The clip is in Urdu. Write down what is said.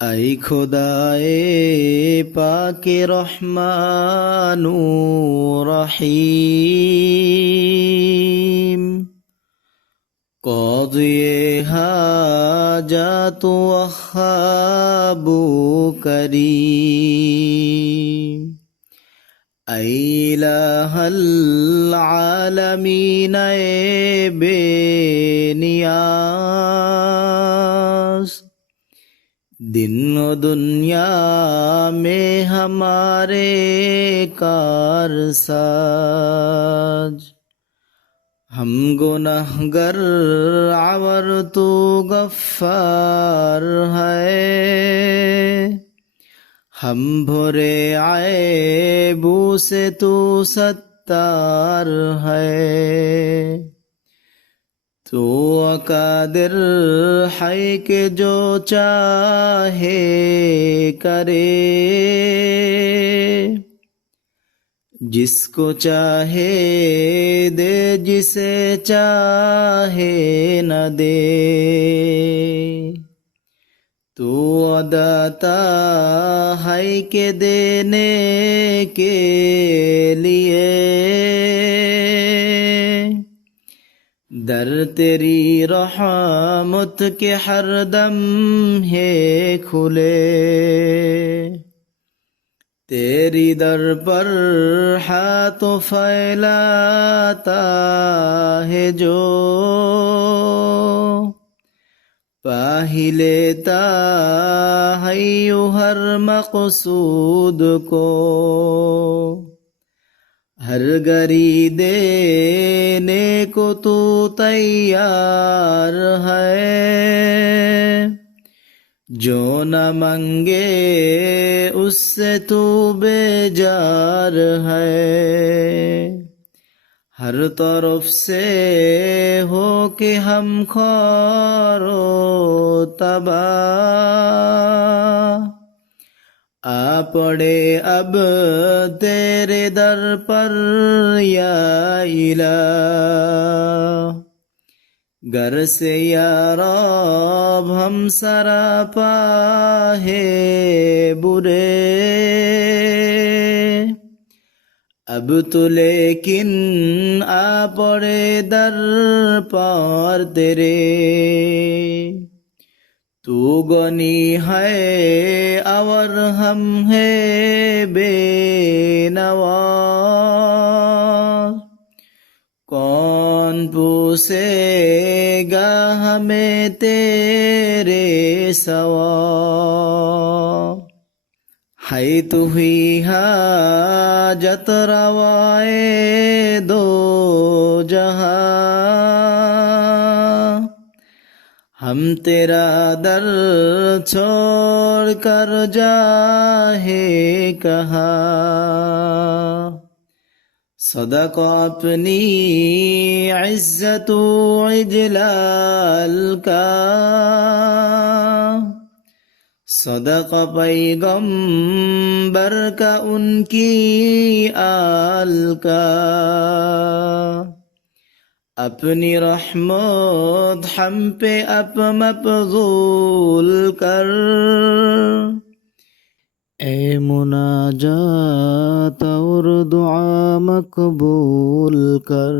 ای خدائے پاک رحمان و رحیم، قاضی حاجات وہاب و کریم، اے الہ العالمین اے بے نیاز، دن و دنیا میں ہمارے کارساز، ہم گنہگار اور تو غفار ہے، ہم بھرے عیبوں سے تو ستار ہے، تو قادر ہے کہ جو چاہے کرے، جس کو چاہے دے جسے چاہے نہ دے، تو داتا ہے کہ دینے کے لیے، در تیری رحمت کے ہر دم ہے کھلے، تیری در پر ہاتھ پھیلاتا ہے جو، پا ہی لیتا ہے یوں ہر مقصود کو، ہر گھڑی دینے کو تو تیار ہے، جو نہ مانگے اس سے تو بیزار ہے، ہر طرف سے ہو کہ ہم خوار و تباہ، آ پڑے اب تیرے در پر یا الہ، گر سے یا رب ہم سراپا ہے برے، اب تو لیکن آ پڑے در پار تیرے، تو غنی ہے اور ہم ہے بے نواز، کون پوسے گا ہمیں تیرے سوا، ہے تو ہی حاجت روائے دو جہاں، ہم تیرا در چھوڑ کر جائیں کہاں، صدق اپنی عزت و اجلال کا، صدق پیغمبر کا ان کی آل کا، اپنی رحمت ہم پہ اب مبذول کر، اے مناجات اور دعا مقبول کر۔